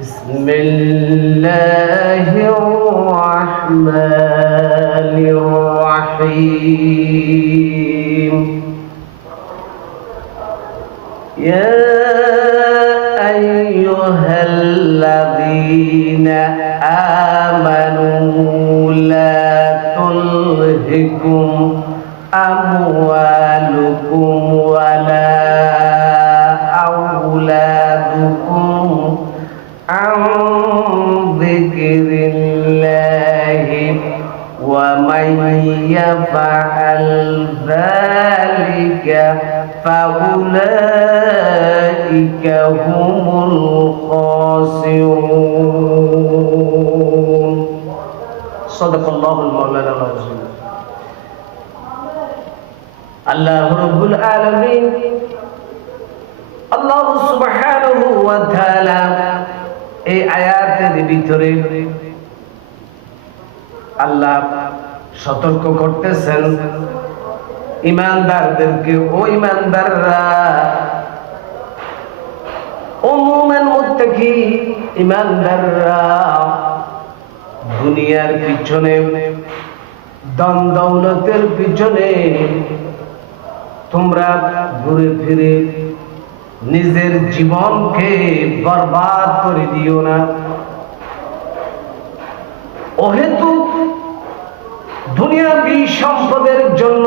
بسم الله الرحمن الرحيم. يا أيها الذين آمنوا لا تلهكم ذلك فأولئك هم الخاسرون صدق الله المولانا العظيم আল্লাহ রব্বুল আলামিন আল্লাহ সুবহানাহু ওয়া তাআলা এই আয়াতের ভিতরে আল্লাহ সতর্ক করতেছেন ইমানদারদেরকে, ও ইমানদাররা, ও মুমিন মুত্তাকি ইমানদাররা, দুনিয়ার পিছনে, দন দৌলতের পিছনে তোমরা ঘুরে ফিরে নিজের জীবনকে বরবাদ করে দিও না। অহেতু দুনিয়াবি সম্পদের জন্য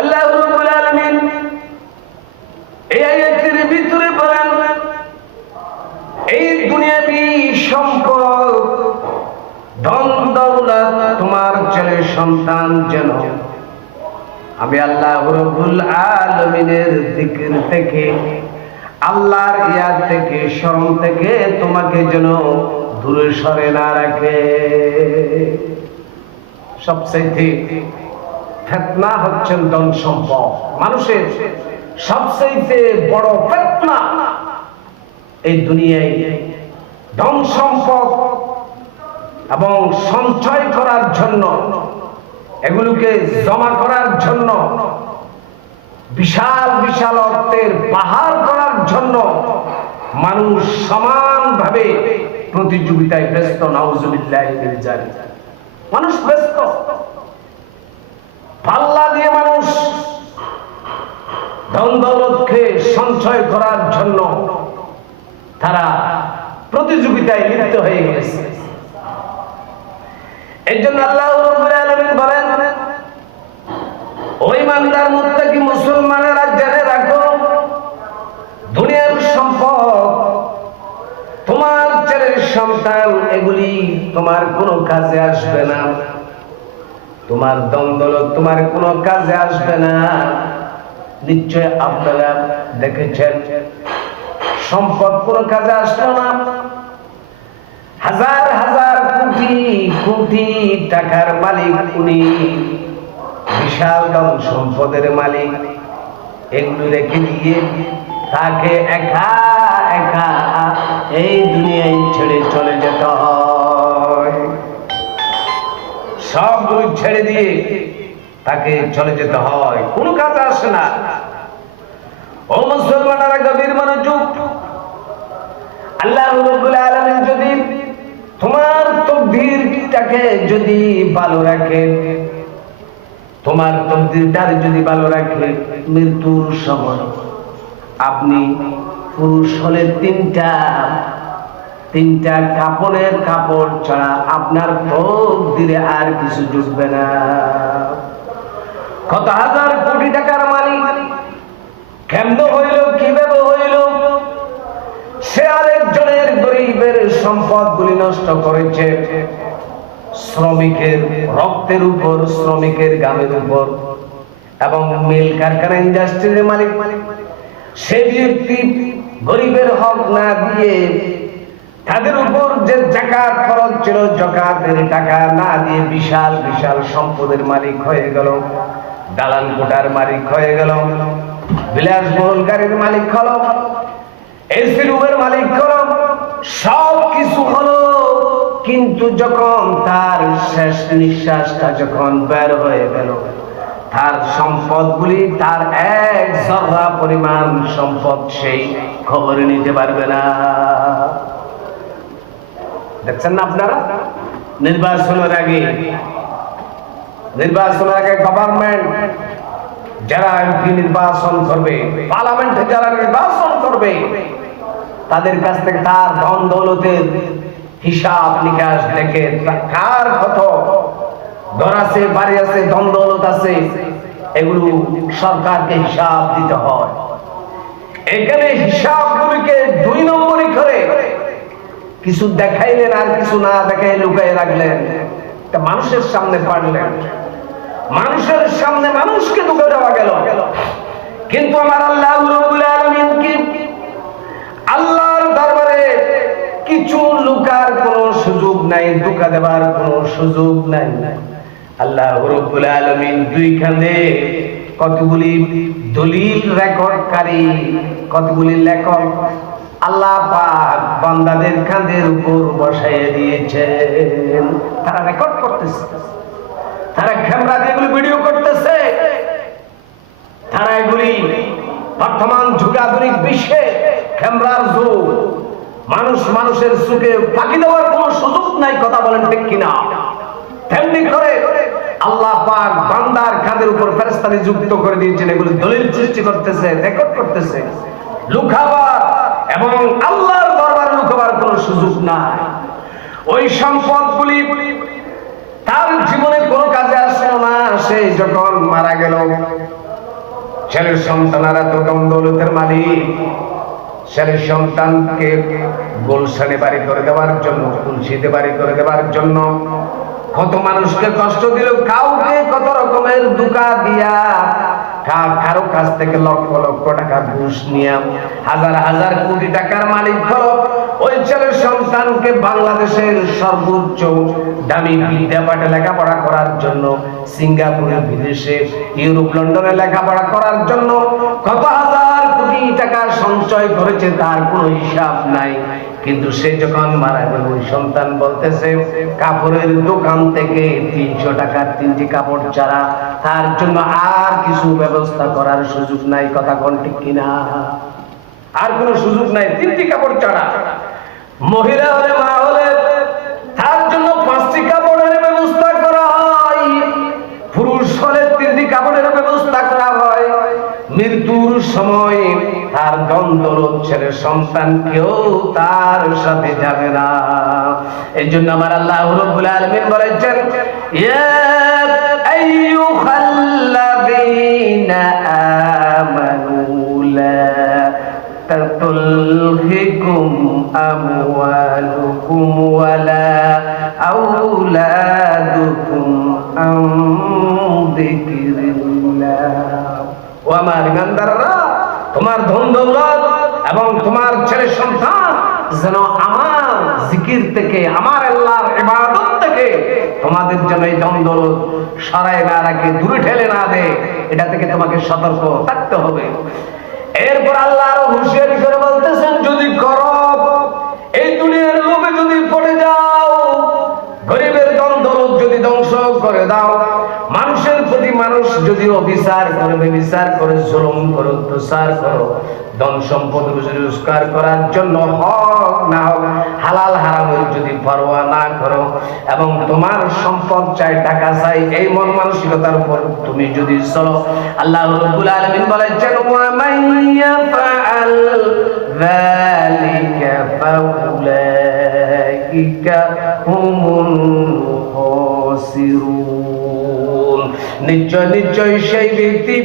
আল্লাহ রাব্বুল আলামিন এই আয়াতের ভিতরে এই দুনিয়াবি সম্পদ, ধন দৌলত তোমার ছেলে সন্তান যেন আমি আল্লাহ রব্বুল আলমিনের জিকির থেকে, আল্লাহর ইয়াদ থেকে, স্মরণ থেকে তোমাকে যেন দূরে সরে না রাখে। সবচেয়ে ফেতনা হচ্ছেন ধন সম্পদ। মানুষের সবচেয়ে বড় ফেতনা এই দুনিয়ায় ধন সম্পদ এবং সঞ্চয় করার জন্য, এগুলোকে জমা করার জন্য, বিশাল বিশাল অর্থের পাহাড় করার জন্য মানুষ সমানভাবে প্রতিযোগিতায় ব্যস্ত। নাউজুবিল্লাহ মানুষ ব্যস্ত পাল্লা দিয়ে মানুষ ধন দৌলতকে সঞ্চয় করার জন্য তারা প্রতিযোগিতায় লিপ্ত হয়ে গেছে। এই জন্য আল্লাহ বলেন, ওই মানদার মুত্তাকি মুসলমানেরা জেনে রাখো, দুনিয়ার সম্পদ, তোমার ছেলের সন্তান, এগুলি তোমার কোনো কাজে আসবে না। তোমার দ্বন্দ্ব তোমার কোনো কাজে আসবে না। নিশ্চয় আপনারা দেখেছেন। সম্পদ কোনো কাজে আসলো না। হাজার হাজার কোটি কোটি টাকার মালিক উনি। বিশাল ধন সম্পদের মালিক। এগুলো রেখে দিয়ে তাকে একা একা এই দুনিয়ায় ছেড়ে চলে যেতে সবগুলো ছেড়ে দিয়ে তাকে চলে যেতে হয়। কোনো কাজ আসে না। ও গভীর মনোযোগ। আল্লাহ রাব্বুল আলামিন যদি তোমার তকদীরটাকে যদি ভালো তোমার তকদীরটার যদি ভালো রাখে, মৃত্যুর সময় আপনি পুরুষ হলে তিনটা তিনটা কাপড়ের কাপড় ছাড়া আপনার তকদিরে আর কিছু জুটবে না। কত হাজার কোটি টাকার মালিক? কেমন হইল, কীভাবে হইল? সে আরেকজনের গরিবের সম্পদ গুলি নষ্ট করেছে। শ্রমিকের রক্তের উপর, শ্রমিকের গামের উপর। এবং মিল কারখানা ইন্ডাস্ট্রির মালিক। সেই ব্যক্তি গরিবের হক না দিয়ে তাদের উপর যে জাকাত খরচ ছিল, জাকাতের টাকা না দিয়ে বিশাল বিশাল সম্পদের মালিক হয়ে গেল। দালান কোটার মালিক হয়ে গেল। বিলাসবহুল গাড়ির মালিক হলো, এসি রুমের মালিক হলো, সব কিছু হলো। কিন্তু যখন তার শেষ নিঃশ্বাসটা যখন বের হয়ে গেল, তার সম্পদগুলি, তার এক জর্রা পরিমাণ সম্পদ সেই খবর নিতে পারবে না। দেখছেন না আপনারা? নির্বাচনের আগে নির্বাচনের আগে গভর্নমেন্ট যারা এমপি নির্বাচন করবে পার্লামেন্টে যারা নির্বাচন করবে, তাদের কাছ থেকে তার ধন দৌলতের হিসাব নিকাশ দেখে কার কত ঘর আছে, বাড়ি আছে ধন দৌলত আছে, এগুলো সরকারকে হিসাব দিতে হয়। এখানে হিসাবগুলিকে দুই নম্বরই করে। কিছু দেখাইলেন আর কিছু না দেখাই লুকাই রাখলেন। মানুষের সামনে পারলেন। মানুষের সামনে মানুষকে ঢুকে দেওয়া গেল। কিন্তু আমার আল্লাহ আলামিন আল্লাহর দরবারে কিছু লুকার কোনো সুযোগ নাই ধোকা দেবার কোনো সুযোগ নাই। আল্লাহ রব্বুল আলামিন দুইখানে কতগুলি দলিল রেকর্ডকারী, কতগুলি লেখক আল্লাহ পাক বান্দাদের কাঁধের উপর বসাইয়ে দিয়েছেন। তারা রেকর্ড করতেছে। তারা ক্যামেরা দিয়ে ভিডিও করতেছে। তারা এগুলি বর্তমান যুগে আধুনিক বিশ্বে ক্যামেরার যুগ মানুষ মানুষের চোখে ফাঁকি দেওয়ার কোনো সুযোগ নাই, কথা বলেন ঠিক কিনা? তেমনি করে আল্লাহ পাক বান্দার কাঁধের উপর ফেরেস্তানি যুক্ত করে দিয়েছেন, এগুলি দলিল সৃষ্টি করতেছে, রেকর্ড করতেছে। লুকাবার এবং আল্লাহর দরবারে লুকাবার কোনো সুযোগ নাই। ওই সম্পদগুলি তার জীবনে কোনো কাজে আসলো না সে যখন মারা গেল, ছেলের সন্তানারা তো কম দৌলতের মালিক। ছেলের সন্তানকে গোলশানে বাড়ি করে দেওয়ার জন্য, তুলসিতে বাড়ি করে দেওয়ার জন্য কত মানুষকে কষ্ট দিল, কাউকে কত রকমের দুকা দিয়া। কারও কাছ থেকে লক্ষ লক্ষ টাকা ঘুষ নিয়ে, হাজার হাজার কোটি টাকার মালিক হলো ওই ছেলের সন্তানকে বাংলাদেশের সর্বোচ্চ দামি বিদ্যাপাঠে লেখাপড়া করার জন্য, সিঙ্গাপুরে, বিদেশে, ইউরোপ, লন্ডনে লেখাপড়া করার জন্য কত হাজার কোটি টাকা সঞ্চয় করেছে তার কোনো হিসাব নাই। কিন্তু সে যখন মারা গেল, ওই সন্তান বলতেছে, কাপড়ের দোকান থেকে তিনশো টাকার তিনটি কাপড় ছাড়া তার জন্য আর কিছু ব্যবস্থা করার সুযোগ নাই। কথা কোন ঠিক কিনা? আর কোনো সুযোগ নাই, তিনটি কাপড় ছাড়া। মহিলা হলে, মা হলে, তার জন্য পাঁচটি কাপড়ের ব্যবস্থা করা হয়। পুরুষ হলে তিনটি কাপড়ের ব্যবস্থা করা হয়। মৃত্যুর সময় তার দ্বন্দ্ব ছেলে সন্তান কেউ তার সাথে যাবে না। এই জন্য আমার আল্লাহ বলেছেন, ইয়া تلهكم أموالكم ولا أولادكم عن ذكر الله وما ইমানদাররা তোমার ধন দৌলত এবং তোমার ছেলে সন্তান যেন আমার জিকির থেকে আমার আল্লাহর ইবাদত থেকে তোমাদের জন্য এই ধন দৌলত সরাই না রাখে দূরে ঠেলে না দে এটা থেকে তোমাকে সতর্ক থাকতে হবে এরপর আল্লাহ আরো হুঁশিয়ারি করে দাও। মানুষের প্রতি মানুষ যদি অবিচার করে বিচার করে, জুলুম করে, অত্যাচার করো, ধন সম্পদ রোজগার করার জন্য হক না হোক, হালাল হারামের যদি পরোয়া না করো এবং তোমার সম্পদ চাই, টাকা চাই, এই মন মানসিকতার উপর তুমি যদি চলো, আল্লাহ রাব্বুল আলামিন বলেছেন ওয়া মাইয়া ফাআল যালিকা ফাউলাইকা হুমুল খাসিরুন। নিশ্চয় নিশ্চয় সেই ব্যক্তি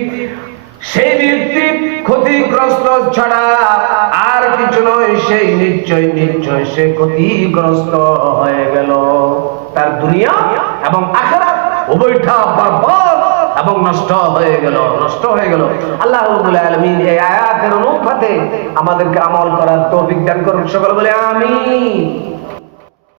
সেই ব্যক্তি ক্ষতিগ্রস্ত ছাড়া আর কিছু নয়, সেই নিশ্চয় নিশ্চয় সে ক্ষতিগ্রস্ত হয়ে গেল। তার দুনিয়া এবং আখেরাত উভয়টা বরবাদ এবং নষ্ট হয়ে গেল, নষ্ট হয়ে গেল। আল্লাহ রাব্বুল আলামিন এই আয়াত আখের অনুপাতে আমাদেরকে আমল করার তৌফিক দান করুন। সকল বলে আমি